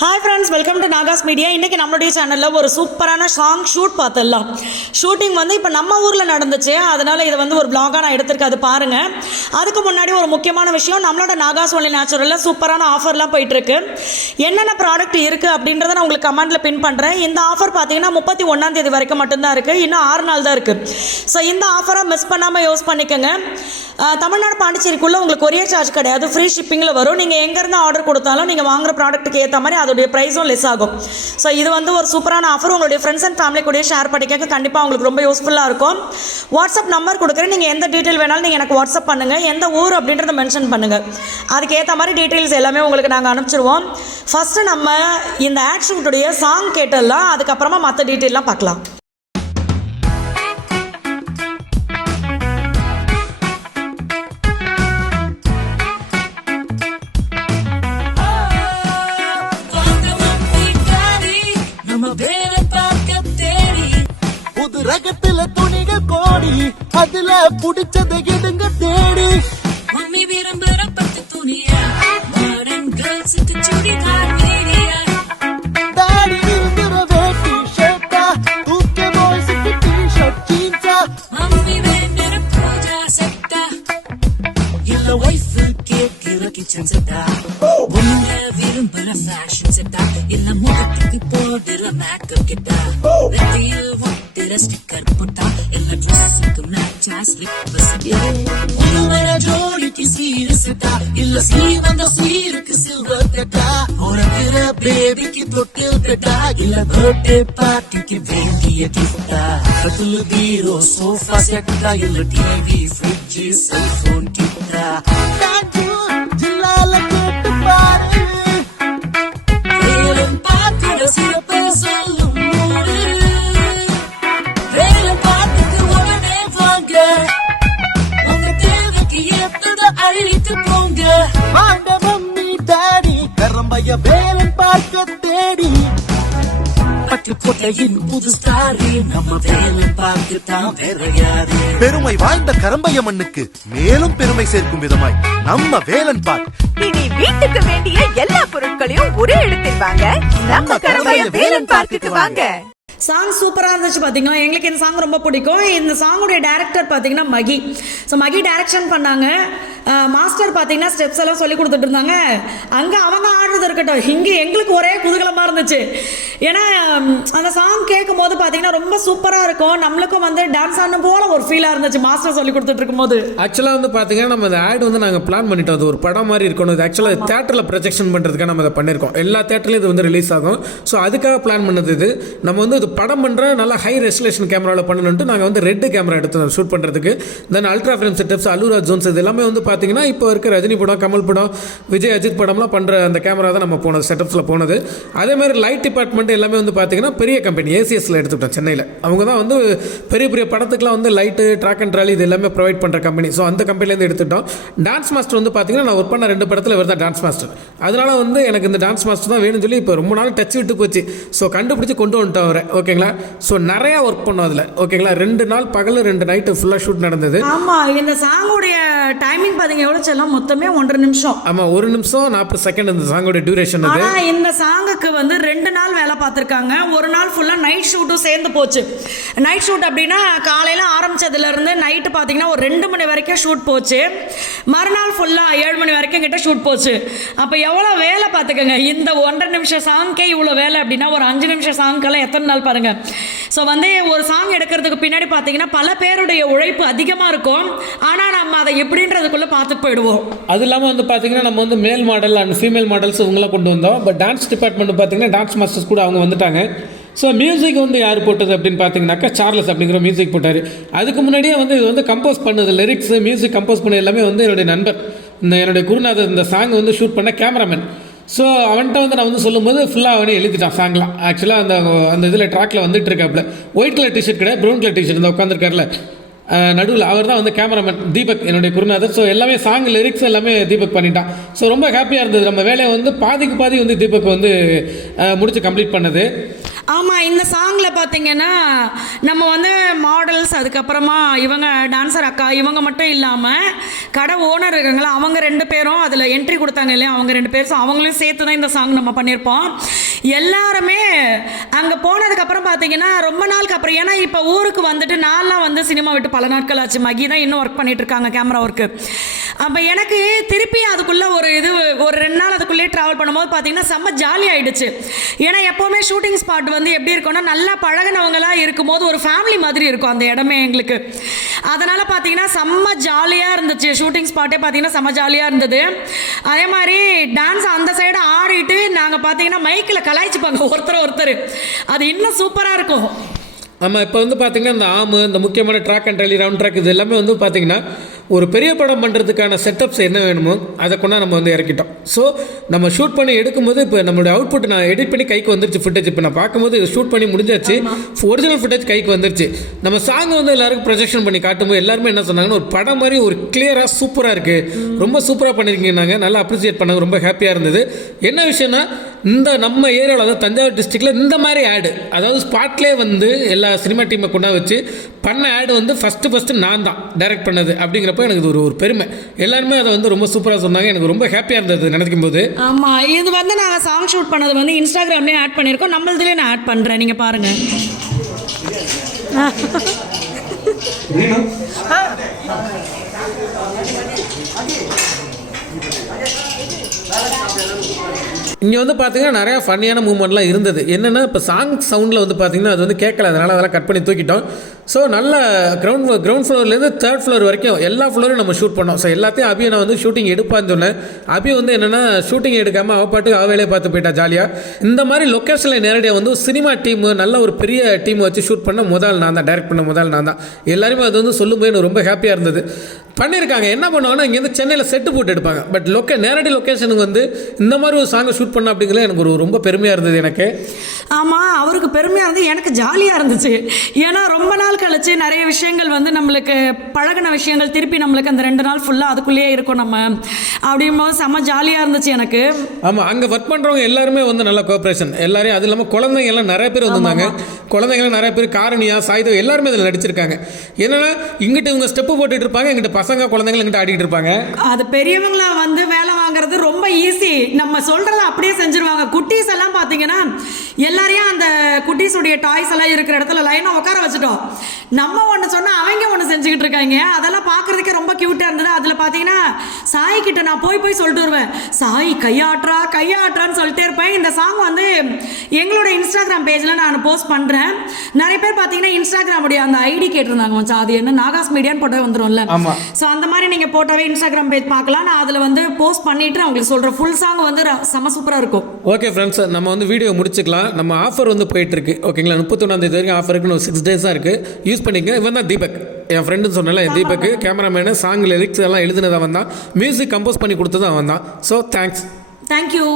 Hi friends welcome to Nagas media இன்றைக்கி நம்மளுடைய சேனலில் ஒரு சூப்பரான சாங் ஷூட் பார்த்துடலாம். ஷூட்டிங் வந்து இப்போ நம்ம ஊரில் நடந்துச்சு. அதனால் இதை வந்து ஒரு பிளாகாக நான் எடுத்திருக்கேன். அது பாருங்கள் அதுக்கு முன்னாடி ஒரு முக்கியமான விஷயம் நம்மளோட நாகாஸ் ஒன்லி நேச்சுரலில் சூப்பரான ஆஃபர்லாம் போயிட்டுருக்கு. என்னென்ன ப்ராடக்ட் இருக்குது அப்படின்றத நான் உங்களுக்கு கமெண்ட்டில் பின் பண்ணுறேன் இந்த ஆஃபர் பார்த்தீங்கன்னா முப்பத்தி ஒன்றாந்தேதி வரைக்கும் மட்டும்தான் இருக்குது இன்னும் ஆறு நாள் தான் இருக்குது ஸோ இந்த ஆஃபரை மிஸ் பண்ணாமல் யூஸ் பண்ணிக்கோங்க. தமிழ்நாடு பாண்டிச்சேரிக்குள்ளே உங்களுக்கு கொரியர் சார்ஜ் கிடையாது. ஃப்ரீ ஷிப்பிங்கில் வரும். நீங்கள் எங்கேருந்து ஆர்டர் கொடுத்தாலும் நீங்கள் வாங்குற ப்ராடக்ட்டுக்கு ஏற்ற மாதிரி அதோடைய ப்ரைஸும் லெஸ் ஆகும். ஸோ இது வந்து ஒரு சூப்பரான ஆஃபர் உங்களுடைய ஃப்ரெண்ட்ஸ் அண்ட் ஃபேமிலி கூட ஷேர் பண்ணிக்க கண்டிப்பாக உங்களுக்கு ரொம்ப யூஸ்ஃபுல்லாக இருக்கும். வாட்ஸ்அப் நம்பர் கொடுக்குறேன். நீங்கள் எந்த டீட்டெயில் வேணாலும் நீங்கள் எனக்கு வாட்ஸ்அப் பண்ணுங்கள் எந்த ஊர் அப்படின்றத மென்ஷன் பண்ணுங்கள் அதுக்கேற்ற மாதிரி டீட்டெயில்ஸ் எல்லாமே உங்களுக்கு நாங்கள் அனுப்பிச்சிருவோம். ஃபஸ்ட்டு நம்ம இந்த ஆட் ஷூட்டுடைய சாங் கேட்டெல்லாம் அதுக்கப்புறமா மற்ற டீட்டெயிலாம் பார்க்கலாம். நம்ம வேற பார்க்க தேடி. புது ரகத்துல துணிகள் கோடி. அதுல புடிச்சதை எடுங்க தேடி. கிட்டா நெத்தியில் ஸ்டிக்கர் போட்டா இல்ல ட்ரெஸ்ஸுக்கு மேட்சா ஸ்லிப்பர் செட்டா ஜோடிக்கு சீரு செட்டா இல்ல சீவந்த சீருக்கு சில்வர் தட்டா உனக்குற பேபிக்கு தொட்டில் பெட்டா இல்ல பர்த்டே பார்ட்டிக்கு வேண்டிய கிஃப்டா கட்டில் பீரோ சோஃபா செட்டா இல்ல டிவி ஃப்ரிட்ஜ் செல்போன் ஜில்லால கேட்டு பாரு பார்க்கிற சிறப்பு கரம்பைய வேலன் பார்க்க தேடி. பட்டு கோட்டையின் புது ஸ்டாரி நம்ம வேலும் பார்த்துதான் வேற யாரு பெருமை வாய்ந்த கரம்பைய மண்ணுக்கு மேலும் பெருமை சேர்க்கும் விதமாய் நம்ம வேலன் பாட். இனி வீட்டுக்கு வேண்டிய எல்லா பொருட்களையும் ஒரே இடத்தில் வாங்க. நம்ம கருமைய வேலன் பார்க்குக்கு வாங்க. சாங் சூப்பராக இருந்துச்சு பார்த்தீங்களா எங்களுக்கு இந்த சாங் ரொம்ப பிடிக்கும். இந்த சாங்குடைய டேரக்டர் பார்த்தீங்கன்னா மகி. ஸோ மகி டைரக்ஷன் பண்ணாங்க. மாஸ்டர் பார்த்தீங்கன்னா ஸ்டெப்ஸ் எல்லாம் சொல்லி கொடுத்துட்டு இருந்தாங்க. அங்கே அவங்க ஆடுறது இருக்கட்டும். இங்கே எங்களுக்கு ஒரே குதூகலமாக இருந்துச்சு. ஏன்னா அந்த சாங் கேட்கும் போது பார்த்தீங்கன்னா ரொம்ப சூப்பராக இருக்கும். நம்மளுக்கும் வந்து டான்ஸ் ஆடணும் போல ஒரு ஃபீலாக இருந்துச்சு மாஸ்டர் சொல்லி கொடுத்துட்டு இருக்கும்போது. ஆக்சுவலாக வந்து பார்த்தீங்கன்னா நம்ம இந்த ஆட் வந்து நாங்கள் பிளான் பண்ணிட்டோம். அது ஒரு படம் மாதிரி இருக்கணும். இது ஆக்சுவலாக தேட்டரில் ப்ரொஜெக்ஷன் பண்ணுறதுக்காக நம்ம அதை பண்ணியிருக்கோம். எல்லா தேட்டர்லையும் இது வந்து ரிலீஸ் ஆகும். ஸோ அதுக்காக பிளான் பண்ணது இது. நம்ம வந்து இது படம் பண்ணுற நல்லா ஹை ரெசலேஷன் கேமராவில் பண்ணணுன்ட்டு நாங்கள் வந்து ரெட் கேமரா எடுத்து ஷூட் பண்ணுறதுக்கு then ultra film setups Alura Jones இது எல்லாமே வந்து பார்த்தீங்கன்னா இப்போ இருக்க ரஜினி படம் கமல் படம் விஜய் அஜித் படம்லாம் பண்ணுற அந்த கேமரா தான் நம்ம போனது செட்டப்ஸில் போனது. அதே மாதிரி லைட் டிபார்ட்மெண்ட் எல்லாமே வந்து பார்த்தீங்கன்னா பெரிய கம்பெனி ஏசிஎஸ்ல எடுத்துக்கிட்டோம் சென்னையில். அவங்க தான் வந்து பெரிய பெரிய படத்துக்குலாம் வந்து லைட்டு ட்ராக் அண்ட் ட்ராலி இது எல்லாமே ப்ரொவைட் பண்ணுற கம்பெனி. ஸோ அந்த கம்பெனிலேருந்து எடுத்துட்டோம் டான்ஸ் மாஸ்டர் வந்து பார்த்தீங்கன்னா நான் ஒர்க் பண்ண ரெண்டு படத்தில் இவர் தான் டான்ஸ் மாஸ்டர் அதனால வந்து எனக்கு இந்த டான்ஸ் மாஸ்டர் தான் வேணும்னு சொல்லி இப்போ ரொம்ப நாள் டச் விட்டு போச்சு. ஸோ கண்டுபிடிச்சி கொண்டு வந்துட்டோம் அவரை ஓகேங்களா? ஸோ நிறையா ஒர்க் பண்ணோம் அதில் ஓகேங்களா? ரெண்டு நாள் பகல் ரெண்டு நைட்டு ஃபுல்லாக ஷூட் நடந்தது. ஆமாம் இந்த சாங்குடைய டைமிங் பார்த்தீங்க எவ்வளோ செல்லம்? மொத்தமே ஒன்றரை நிமிஷம். ஆமாம் ஒரு நிமிஷம் நாற்பது செகண்ட் இந்த சாங்கோட டியூரேஷன் அது? ஆனா இந்த சாங்குக்கு வந்து ரெண்டு நாள் வேலை பார்த்துருக்காங்க. ஒரு நாள் ஃபுல்லாக நைட் ஷூட்டும் சேர்ந்து போச்சு. நைட் ஷூட் அப்படின்னா காலையில் ஆரம்பிச்சதுலேருந்து நைட்டு பார்த்தீங்கன்னா ஒரு ரெண்டு மணி வரைக்கும் ஷூட் போச்சு. மறுநாள் ஃபுல்லாக ஏழு மணி வரைக்கும் கிட்ட ஷூட் போச்சு. அப்போ எவ்வளோ வேலை பார்த்துக்கோங்க. இந்த ஒன்றரை நிமிஷம் சாங்க்கே இவ்வளோ வேலை அப்படின்னா ஒரு அஞ்சு நிமிஷம் சாங்க்கெல்லாம் எத்தனை நாள் பாருங்க. ஸோ வந்து ஒரு சாங் எடுக்கிறதுக்கு பின்னாடி பார்த்தீங்கன்னா பல பேருடைய உழைப்பு அதிகமாக இருக்கும். ஆனால் நம்ம அதை எப்படின்றதுக்குள்ளே பார்த்துட்டு போயிடுவோம். அது இல்லாமல் வந்து பார்த்தீங்கன்னா நம்ம வந்து male model and female models இவங்களாம் கொண்டு வந்தோம். பட் டான்ஸ் டிபார்ட்மெண்ட் பார்த்தீங்கன்னா டான்ஸ் மாஸ்டர்ஸ் கூட அவங்க வந்துட்டாங்க. ஸோ மியூசிக் வந்து யார் போட்டது அப்படின்னு பார்த்தீங்கன்னாக்கா சார்லஸ் அப்படிங்கிற மியூசிக் போட்டார். அதுக்கு முன்னாடியே வந்து இது வந்து கம்போஸ் பண்ணது லிரிக்ஸ் மியூசிக் கம்போஸ் பண்ணது எல்லாமே வந்து என்னுடைய நண்பர். இந்த என்னுடைய குருநாதர் இந்த சாங் வந்து ஷூட் பண்ண கேமராமேன் ஸோ அவன்கிட்ட வந்து நான் வந்து சொல்லும்போது ஃபுல்லாக அவனே எழுதிட்டான் சாங்லாம் ஆக்சுவலாக அந்த அந்த இதில் ட்ராக்ல வந்துட்டு இருக்காப்புல. ஒயிட் கலர் டிஷர்ட் கிடையாது ப்ரௌன் கலர் டிஷர்ட் இந்த உட்காந்துருக்காருல நடுவில் அவர் தான் வந்து கேமராமேன் தீபக் என்னுடைய குருநாதர். ஸோ எல்லாமே சாங் லிரிக்ஸ் எல்லாமே தீபக் பண்ணிட்டான். ஸோ ரொம்ப ஹாப்பியாக இருந்தது. நம்ம வேலையை வந்து பாதிக்கு பாதி வந்து தீபக் வந்து முடித்து முடிச்சு கம்ப்ளீட் பண்ணது. ஆமாம் இந்த சாங்கில் பார்த்தீங்கன்னா நம்ம வந்து மாடல்ஸ் அதுக்கப்புறமா இவங்க டான்சர் அக்கா இவங்க மட்டும் இல்லாமல் கடை ஓனர் இருக்காங்களா அவங்க ரெண்டு பேரும் அதில் என்ட்ரி கொடுத்தாங்க இல்லையா அவங்க ரெண்டு பேரும். அவங்களையும் சேர்த்து தான் இந்த சாங் நம்ம பண்ணியிருப்போம். எல்லாருமே அங்கே போனதுக்கப்புறம் பார்த்தீங்கன்னா ரொம்ப நாளுக்கு அப்புறம் ஏன்னா இப்போ ஊருக்கு வந்துட்டு நான்லாம் வந்து சினிமா விட்டு பல நாட்கள் ஆச்சு. மகி தான் இன்னும் ஒர்க் பண்ணிட்டு இருக்காங்க கேமரா ஒர்க்கு அப்போ எனக்கு திருப்பி அதுக்குள்ளே ஒரு இது ஒரு ரெண்டு நாள் அதுக்குள்ளேயே ட்ராவல் பண்ணும்போது பார்த்தீங்கன்னா செம்ம ஜாலி ஆகிடுச்சு ஏன்னா எப்போவுமே ஷூட்டிங் ஸ்பாட் வந்து எப்படி இருக்கும்னா நல்லா பழகினவங்களா இருக்கும்போது ஒரு ஃபேமிலி மாதிரி இருக்கும் அந்த இடமே எங்களுக்கு. அதனால் பார்த்தீங்கன்னா செம்ம ஜாலியாக இருந்துச்சு. ஷூட்டிங் ஸ்பாட்டே பார்த்தீங்கன்னா செம்ம ஜாலியாக இருந்தது. அதே மாதிரி டான்ஸ் அந்த சைடு ஆடிட்டு நாங்கள் பார்த்தீங்கன்னா மைக்கில் கலாய்ச்சிப்பாங்க. ஒருத்தர் ஒருத்தர். அது இன்னும் சூப்பராக இருக்கும். ஆமாம் இப்போ வந்து பார்த்தீங்கன்னா இந்த ஆமு இந்த முக்கியமான track and rally round track இது எல்லாமே வந்து பார்த்தீங்கன்னா ஒரு பெரிய படம் பண்ணுறதுக்கான செட்டப்ஸ் என்ன வேணுமோ அதை கொண்டா நம்ம வந்து இறக்கிட்டோம். ஸோ நம்ம ஷூட் பண்ணி எடுக்கும்போது இப்போ நம்மளோட அவுட்புட் நான் எடிட் பண்ணி கைக்கு வந்துருச்சு ஃபுட்டேஜ் இப்போ நான் பார்க்கும்போது இது ஷூட் பண்ணி முடிஞ்சாச்சு. ஒரிஜினல் ஃபுட்டேஜ் கைக்கு வந்துருச்சு. நம்ம சாங் வந்து எல்லாருக்கும் ப்ரொஜெக்ஷன் பண்ணி காட்டும்போது எல்லாருமே என்ன சொன்னாங்கன்னா ஒரு படம் மாதிரி ஒரு கிளியராக சூப்பராக இருக்குது ரொம்ப சூப்பராக பண்ணியிருக்கீங்க நாங்கள் நல்லா அப்ரிசியேட் பண்ணாங்க. ரொம்ப ஹாப்பியாக இருந்தது. என்ன விஷயம்னா இந்த நம்ம ஏரியாவில் அதாவது தஞ்சாவூர் டிஸ்ட்ரிக்டில் இந்த மாதிரி ஆடு அதாவது ஸ்பாட்லேயே வந்து எல்லா சினிமா டீமை கொண்டா வச்சு பண்ண ஆடு வந்து ஃபஸ்ட்டு ஃபஸ்ட்டு நான் தான் டைரக்ட் பண்ணது அப்படிங்கிறப்ப எனக்கு இது ஒரு ஒரு பெருமை. எல்லாருமே அதை வந்து ரொம்ப சூப்பராக சொன்னாங்க. எனக்கு ரொம்ப ஹாப்பியாக இருந்தது நினைக்கும் போது. ஆமாம் இது வந்து நாங்கள் சாங் ஷூட் பண்ணது வந்து இன்ஸ்டாகிராம்லேயே ஆட் பண்ணியிருக்கோம் நம்மளதுலேயே நான் ஆட் பண்ணுறேன் நீங்கள் பாருங்கள் இங்கே வந்து பார்த்தீங்கன்னா நிறையா ஃபன்னியான மூமெண்ட்லாம் இருந்தது. என்னென்னா இப்போ சாங் சவுண்டில் வந்து பார்த்தீங்கன்னா அது வந்து கேட்கல. அதனால் அதெல்லாம் கட் பண்ணி தூக்கிட்டோம். ஸோ நல்ல கிரவுண்ட் கிரவுண்ட் ஃப்ளோர்லேருந்து தேர்ட் ஃப்ளோர் வரைக்கும் எல்லா ஃப்ளோரும் நம்ம ஷூட் பண்ணோம். ஸோ எல்லாத்தையும் அபியை நான் வந்து ஷூட்டிங் எடுப்பான்னு சொன்னேன். அபி வந்து என்னென்னா ஷூட்டிங் எடுக்காமல் அவ பாட்டுக்கு அவ வேலையை பார்த்து போயிட்டா ஜாலியாக இந்த மாதிரி லொக்கேஷனில் நேரடியாக வந்து சினிமா டீம் நல்ல ஒரு பெரிய டீம் வச்சு ஷூட் பண்ண முதல் நான் தான் டைரக்ட் பண்ண முதல் நான் தான். எல்லாருமே அது வந்து சொல்லும்போது எனக்கு ரொம்ப ஹாப்பியாக இருந்தது. பண்ணியிருக்காங்க என்ன பண்ணுவாங்கன்னா இங்கேருந்து சென்னையில் செட்டு போட்டு எடுப்பாங்க. பட் லொக்கே நேரடி லொக்கேஷனுக்கு வந்து இந்த மாதிரி ஒரு சாங்கை ஷூட் பண்ண அப்படிங்கிறது எனக்கு ஒரு ரொம்ப பெருமையாக இருந்தது எனக்கு. ஆமாம் அவருக்கு பெருமையாக இருந்து எனக்கு ஜாலியாக இருந்துச்சு. ஏன்னா ரொம்ப நாள் கழிச்சு நிறைய விஷயங்கள் வந்து நம்மளுக்கு பழகின விஷயங்கள் திருப்பி நம்மளுக்கு அந்த ரெண்டு நாள் ஃபுல்லாக அதுக்குள்ளேயே இருக்கும் நம்ம. அப்படிங்கும்போது செம்ம ஜாலியாக இருந்துச்சு எனக்கு. ஆமாம் அங்கே ஒர்க் பண்ணுறவங்க எல்லாருமே வந்து நல்ல கோஆப்ரேஷன் எல்லாரையும் அது இல்லாமல் குழந்தைங்க எல்லாம் நிறைய பேர் வந்திருந்தாங்க. குழந்தைங்க நிறைய பேர் காரணியா சாயுதம் எல்லாருமே இதில் நடிச்சிருக்காங்க. என்னன்னா இங்கிட்ட இவங்க ஸ்டெப்பு போட்டுட்டு இருப்பாங்க இங்கிட்ட பசங்க குழந்தைங்க இங்கிட்ட ஆடிட்டு இருப்பாங்க. அது பெரியவங்கள வந்து வேலை வாங்குறது ரொம்ப ஈஸி நம்ம சொல்கிறத அப்படியே செஞ்சுருவாங்க. குட்டீஸ் எல்லாம் பார்த்தீங்கன்னா எல்லாரையும் அந்த குட்டீஸுடைய டாய்ஸ் எல்லாம் இருக்கிற இடத்துல லைனாக உட்கார வச்சுட்டோம். நம்ம ஒன்று சொன்னால் அவங்க ஒன்று செஞ்சுக்கிட்டு இருக்காங்க. அதெல்லாம் பார்க்குறதுக்கே ரொம்ப க்யூட்டாக இருந்தது. அதில் பார்த்தீங்கன்னா சாய் கிட்ட நான் போய் போய் சொல்லிட்டு வருவேன். சாய் கையாட்டுறா கையாட்டுறான்னு சொல்லிட்டே இருப்பேன். இந்த சாங் வந்து எங்களோட இன்ஸ்டாகிராம் பேஜில் நான் போஸ்ட் பண்ணுறேன் நிறைய பேர் பார்த்தீங்கன்னா இன்ஸ்டாகிராமுடைய அந்த ஐடி கேட்டிருந்தாங்க மச்சான். அது என்ன நாகாஸ் மீடியான்னு போட்டால் வந்துரும்ல. ஆமா. ஸோ அந்த மாதிரி நீங்கள் போட்டாவே இன்ஸ்டாகிராம் பேஜ் பார்க்கலாம். நான் அதில் வந்து போஸ்ட் பண்ணிட்டு நான் உங்களுக்கு சொல்கிறேன் ஃபுல் சாங் வந்து செம சூப்பராக இருக்கும். ஓகே ஃப்ரெண்ட்ஸ் நம்ம வந்து வீடியோ முடிச்சுக்கலாம். நம்ம ஆஃபர் வந்து போயிட்டு இருக்கு ஓகேங்களா முப்பத்தொன்னாம் தேதி வரைக்கும் ஆஃபர் இருக்குன்னு ஒரு சிக்ஸ் டேஸ் தான் இருக்கு. யூஸ் பண்ணிக்க இவன் தான் தீபக். என் ஃப்ரெண்டுன்னு சொன்னல தீபக். கேமராமேனு சாங் லிரிக்ஸ் எல்லாம் எழுதுனது அவன் தான். மியூசிக் கம்போஸ் பண்ணி கொடுத்தது அவன் தான். So thanks thank you